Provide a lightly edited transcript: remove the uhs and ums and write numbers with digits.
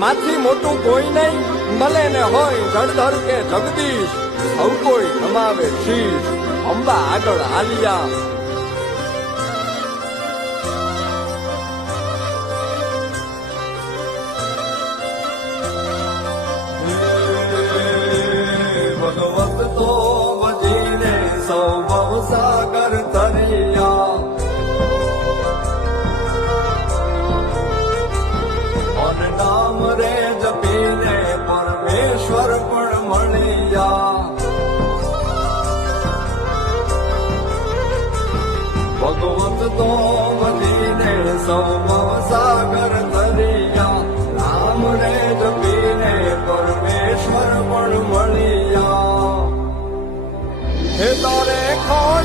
માથી મોટું કોઈ નહીં, ભલે ને હોય જળધર કે જગદીશ, સૌ કોઈ નમાવે શીશ, અંબા આગળ હાલ્યા. ભગવત તો વજીને સૌ ભવસાગર તર્યા, અન નામ રે જપીને પરમેશ્વર પણ મળ્યા. ભગવત તો વજીને સૌ ભવસાગર તર્યા, નામ રે જપીને પરમેશ્વર પણ મળ્યા. હે તારે ખોર